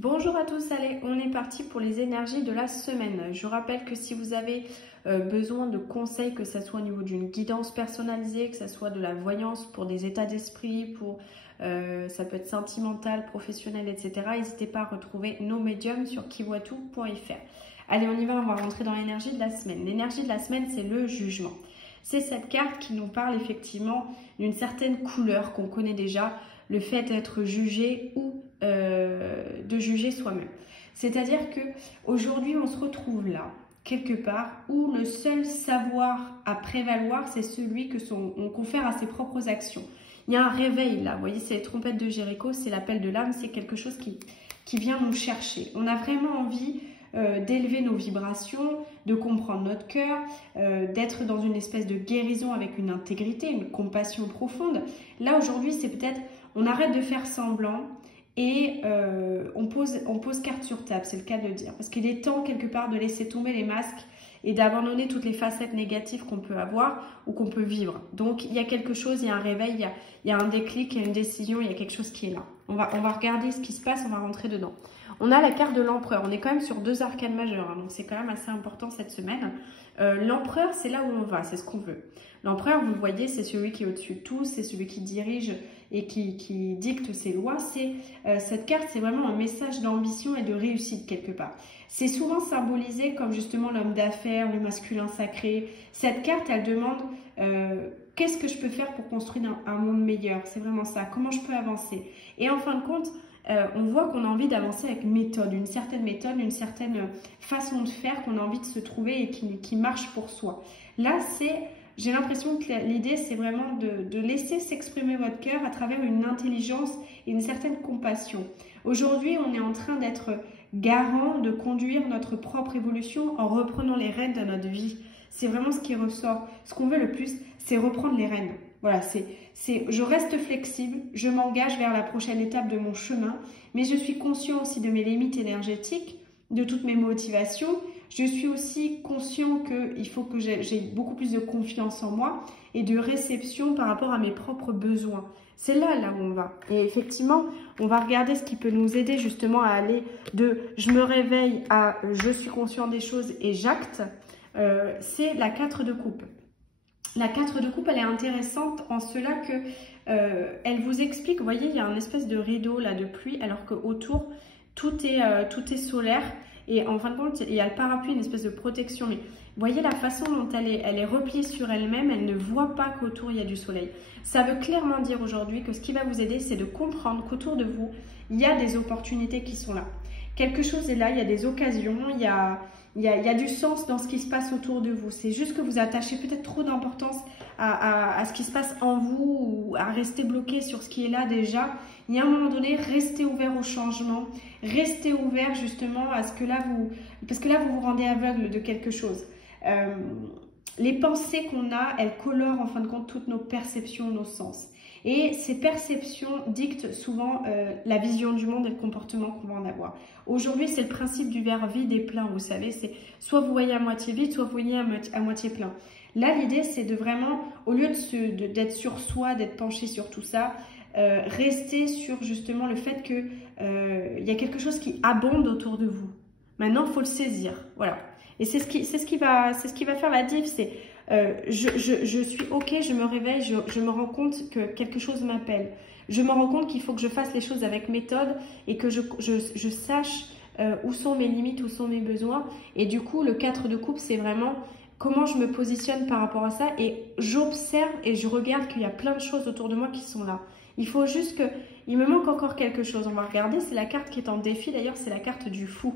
Bonjour à tous, allez, on est parti pour les énergies de la semaine. Je rappelle que si vous avez besoin de conseils, que ce soit au niveau d'une guidance personnalisée, que ce soit de la voyance pour des états d'esprit, pour ça peut être sentimental, professionnel, etc., n'hésitez pas à retrouver nos médiums sur kivoitou.fr. Allez, on y va, on va rentrer dans l'énergie de la semaine. L'énergie de la semaine, c'est le jugement. C'est cette carte qui nous parle effectivement d'une certaine couleur qu'on connaît déjà, le fait d'être jugé ou de juger soi-même. C'est-à-dire que aujourd'hui on se retrouve là, quelque part, où le seul savoir à prévaloir, c'est celui qu'on confère à ses propres actions. Il y a un réveil là, vous voyez, c'est les trompettes de Jéricho, c'est l'appel de l'âme, c'est quelque chose qui vient nous chercher. On a vraiment envie d'élever nos vibrations, de comprendre notre cœur, d'être dans une espèce de guérison avec une intégrité, une compassion profonde. Là aujourd'hui, c'est peut-être, on arrête de faire semblant et on pose carte sur table, c'est le cas de le dire. Parce qu'il est temps quelque part de laisser tomber les masques et d'abandonner toutes les facettes négatives qu'on peut avoir ou qu'on peut vivre. Donc il y a quelque chose, il y a un réveil, il y a un déclic, il y a une décision, il y a quelque chose qui est là. On va regarder ce qui se passe, on va rentrer dedans. On a la carte de l'empereur, on est quand même sur deux arcanes majeurs, hein, donc c'est quand même assez important cette semaine. L'empereur, c'est là où on va, c'est ce qu'on veut. L'empereur, vous le voyez, c'est celui qui est au-dessus de tout, c'est celui qui dirige et qui dicte ses lois. Cette carte, c'est vraiment un message d'ambition et de réussite quelque part. C'est souvent symbolisé comme justement l'homme d'affaires, le masculin sacré. Cette carte, elle demande qu'est-ce que je peux faire pour construire un monde meilleur. C'est vraiment ça, comment je peux avancer. Et en fin de compte, on voit qu'on a envie d'avancer avec méthode, une certaine façon de faire, qu'on a envie de se trouver et qui marche pour soi. Là, j'ai l'impression que l'idée, c'est vraiment de laisser s'exprimer votre cœur à travers une intelligence et une certaine compassion. Aujourd'hui, on est en train d'être garant de conduire notre propre évolution en reprenant les rênes de notre vie. C'est vraiment ce qui ressort. Ce qu'on veut le plus, c'est reprendre les rênes. Voilà, je reste flexible, je m'engage vers la prochaine étape de mon chemin, mais je suis conscient aussi de mes limites énergétiques, de toutes mes motivations. Je suis aussi conscient qu'il faut que j'ai beaucoup plus de confiance en moi et de réception par rapport à mes propres besoins. C'est là où on va. Et effectivement, on va regarder ce qui peut nous aider justement à aller de « je me réveille » à « je suis conscient des choses et j'acte ». C'est la 4 de coupe. La 4 de coupe, elle est intéressante en cela que elle vous explique, vous voyez, il y a un espèce de rideau là de pluie, alors qu'autour, tout est solaire. Et en fin de compte, il y a le parapluie, une espèce de protection. Mais vous voyez la façon dont elle est repliée sur elle-même, elle ne voit pas qu'autour, il y a du soleil. Ça veut clairement dire aujourd'hui que ce qui va vous aider, c'est de comprendre qu'autour de vous, il y a des opportunités qui sont là. Quelque chose est là, il y a des occasions, il y a du sens dans ce qui se passe autour de vous. C'est juste que vous attachez peut-être trop d'importance à ce qui se passe en vous ou à rester bloqué sur ce qui est là déjà. Il y a un moment donné, restez ouvert au changement, restez ouvert justement à ce que là parce que là vous vous rendez aveugle de quelque chose. Les pensées qu'on a, elles colorent en fin de compte toutes nos perceptions, nos sens. Et ces perceptions dictent souvent la vision du monde et le comportement qu'on va en avoir. Aujourd'hui, c'est le principe du verre vide et plein, vous savez. C'est soit vous voyez à moitié vide, soit vous voyez à moitié plein. Là, l'idée, c'est de vraiment, au lieu d'être sur soi, d'être penché sur tout ça, rester sur justement le fait qu'il y a quelque chose qui abonde autour de vous. Maintenant, il faut le saisir. Voilà. Et c'est ce qui va faire la diff, c'est je suis ok, je me réveille, je me rends compte que quelque chose m'appelle. Je me rends compte qu'il faut que je fasse les choses avec méthode et que je sache où sont mes limites, où sont mes besoins. Et du coup, le 4 de coupe, c'est vraiment comment je me positionne par rapport à ça. Et j'observe et je regarde qu'il y a plein de choses autour de moi qui sont là. Il faut juste il me manque encore quelque chose. On va regarder, c'est la carte qui est en défi. D'ailleurs, c'est la carte du fou.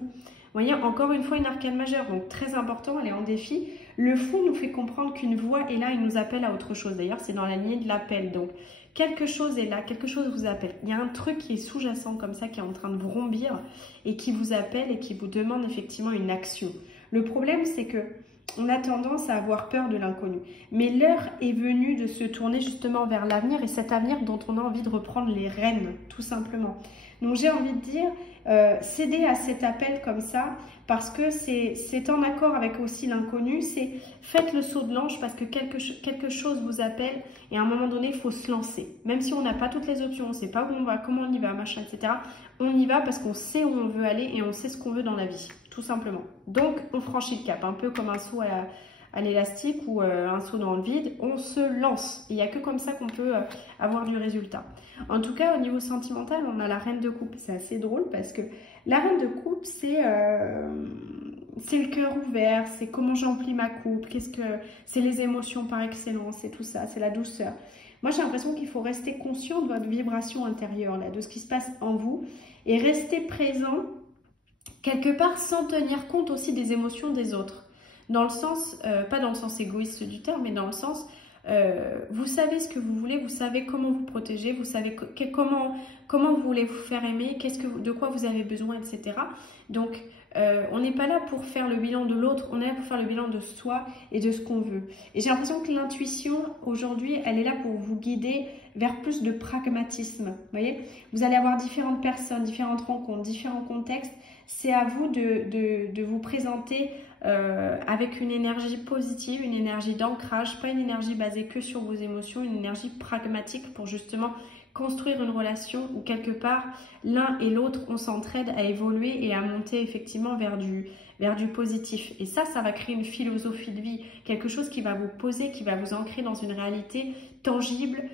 Vous voyez, encore une fois, une arcane majeure, donc très important, elle est en défi. Le fou nous fait comprendre qu'une voix est là, il nous appelle à autre chose. D'ailleurs, c'est dans la lignée de l'appel. Donc, quelque chose est là, quelque chose vous appelle. Il y a un truc qui est sous-jacent comme ça, qui est en train de vrombir et qui vous appelle et qui vous demande effectivement une action. Le problème, c'est que on a tendance à avoir peur de l'inconnu. Mais l'heure est venue de se tourner justement vers l'avenir et cet avenir dont on a envie de reprendre les rênes, tout simplement. Donc j'ai envie de dire, cédez à cet appel comme ça, parce que c'est en accord avec aussi l'inconnu. C'est faites le saut de l'ange parce que quelque chose vous appelle et à un moment donné, il faut se lancer. Même si on n'a pas toutes les options, on ne sait pas où on va, comment on y va, machin, etc. On y va parce qu'on sait où on veut aller et on sait ce qu'on veut dans la vie, tout simplement. Donc on franchit le cap, un peu comme un saut à l'élastique ou un saut dans le vide, on se lance. Il n'y a que comme ça qu'on peut avoir du résultat. En tout cas, au niveau sentimental, on a la reine de coupe. C'est assez drôle parce que la reine de coupe, c'est le cœur ouvert, c'est comment j'emplis ma coupe, c'est les émotions par excellence, c'est tout ça, c'est la douceur. Moi, j'ai l'impression qu'il faut rester conscient de votre vibration intérieure, là, de ce qui se passe en vous et rester présent quelque part sans tenir compte aussi des émotions des autres. Dans le sens, pas dans le sens égoïste du terme, mais dans le sens, vous savez ce que vous voulez, vous savez comment vous protéger, vous savez comment vous voulez vous faire aimer, de quoi vous avez besoin, etc. Donc, on n'est pas là pour faire le bilan de l'autre, on est là pour faire le bilan de soi et de ce qu'on veut. Et j'ai l'impression que l'intuition, aujourd'hui, elle est là pour vous guider vers plus de pragmatisme. Vous voyez, vous allez avoir différentes personnes, différentes rencontres, différents contextes. C'est à vous de vous présenter avec une énergie positive, une énergie d'ancrage, pas une énergie basée que sur vos émotions, une énergie pragmatique pour justement construire une relation où quelque part l'un et l'autre on s'entraide à évoluer et à monter effectivement vers du positif. Et ça va créer une philosophie de vie, quelque chose qui va vous poser, qui va vous ancrer dans une réalité tangible,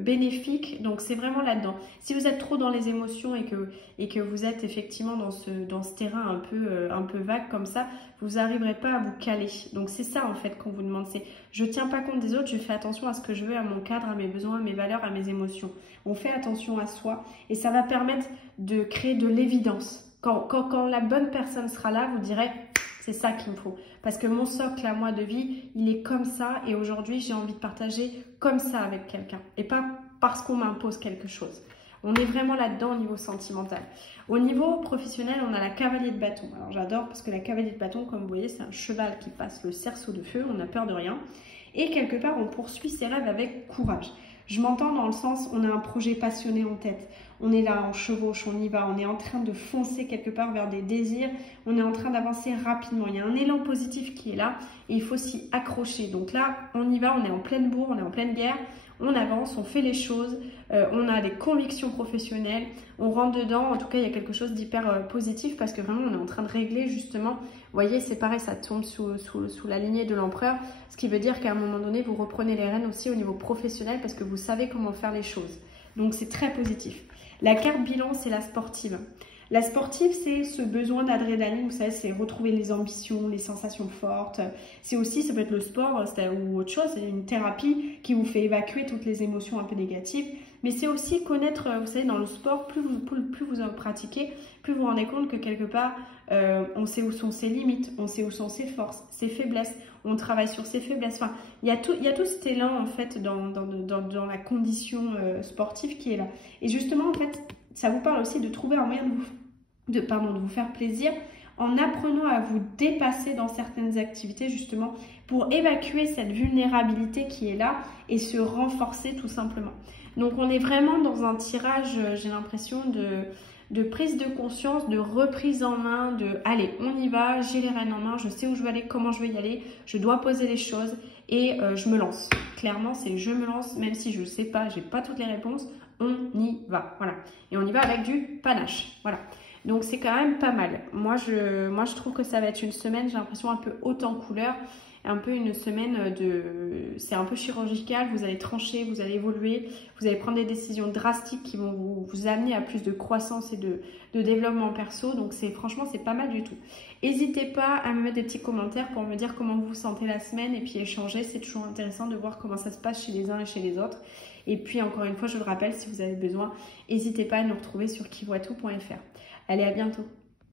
bénéfique. Donc c'est vraiment là-dedans. Si vous êtes trop dans les émotions et que vous êtes effectivement dans ce terrain un peu vague comme ça, vous n'arriverez pas à vous caler. Donc c'est ça en fait qu'on vous demande, c'est je tiens pas compte des autres, je fais attention à ce que je veux, à mon cadre, à mes besoins, à mes valeurs, à mes émotions. On fait attention à soi et ça va permettre de créer de l'évidence. Quand la bonne personne sera là, vous direz c'est ça qu'il me faut. Parce que mon socle à moi de vie, il est comme ça et aujourd'hui j'ai envie de partager comme ça avec quelqu'un et pas parce qu'on m'impose quelque chose. On est vraiment là-dedans au niveau sentimental. Au niveau professionnel, on a la cavalier de bâton. Alors j'adore parce que la cavalier de bâton, comme vous voyez, c'est un cheval qui passe le cerceau de feu, on n'a peur de rien. Et quelque part, on poursuit ses rêves avec courage. Je m'entends dans le sens, on a un projet passionné en tête. On est là, on chevauche, on y va, on est en train de foncer quelque part vers des désirs, on est en train d'avancer rapidement. Il y a un élan positif qui est là et il faut s'y accrocher. Donc là, on y va, on est en pleine bourre, on est en pleine guerre, on avance, on fait les choses, on a des convictions professionnelles, on rentre dedans. En tout cas, il y a quelque chose d'hyper positif parce que vraiment, on est en train de régler justement. Vous voyez, c'est pareil, ça tombe sous la lignée de l'empereur, ce qui veut dire qu'à un moment donné, vous reprenez les rênes aussi au niveau professionnel parce que vous savez comment faire les choses. Donc, c'est très positif. La carte bilan, c'est la sportive. La sportive, c'est ce besoin d'adrénaline, vous savez, c'est retrouver les ambitions, les sensations fortes. C'est aussi, ça peut être le sport ou autre chose, c'est une thérapie qui vous fait évacuer toutes les émotions un peu négatives. Mais c'est aussi connaître, vous savez, dans le sport, plus vous en pratiquez, plus vous vous rendez compte que quelque part, on sait où sont ses limites, on sait où sont ses forces, ses faiblesses, on travaille sur ses faiblesses. Enfin, il y a tout cet élan, en fait, dans la condition sportive qui est là. Et justement, en fait, ça vous parle aussi de trouver un moyen de vous faire plaisir en apprenant à vous dépasser dans certaines activités justement pour évacuer cette vulnérabilité qui est là et se renforcer tout simplement. Donc on est vraiment dans un tirage, j'ai l'impression, de prise de conscience, de reprise en main, de allez, on y va, j'ai les rênes en main, je sais où je vais aller, comment je vais y aller, je dois poser les choses et je me lance. Clairement, c'est je me lance, même si je ne sais pas, j'ai pas toutes les réponses, on y va, voilà. Et on y va avec du panache, voilà. Donc c'est quand même pas mal. Moi je trouve que ça va être une semaine, j'ai l'impression un peu haute en couleur, un peu une semaine c'est un peu chirurgical, vous allez trancher, vous allez évoluer, vous allez prendre des décisions drastiques qui vont vous amener à plus de croissance et de développement perso. Donc franchement c'est pas mal du tout. N'hésitez pas à me mettre des petits commentaires pour me dire comment vous vous sentez la semaine et puis échanger, c'est toujours intéressant de voir comment ça se passe chez les uns et chez les autres. Et puis encore une fois, je le rappelle, si vous avez besoin, n'hésitez pas à nous retrouver sur kivoitou.fr. Allez, à bientôt.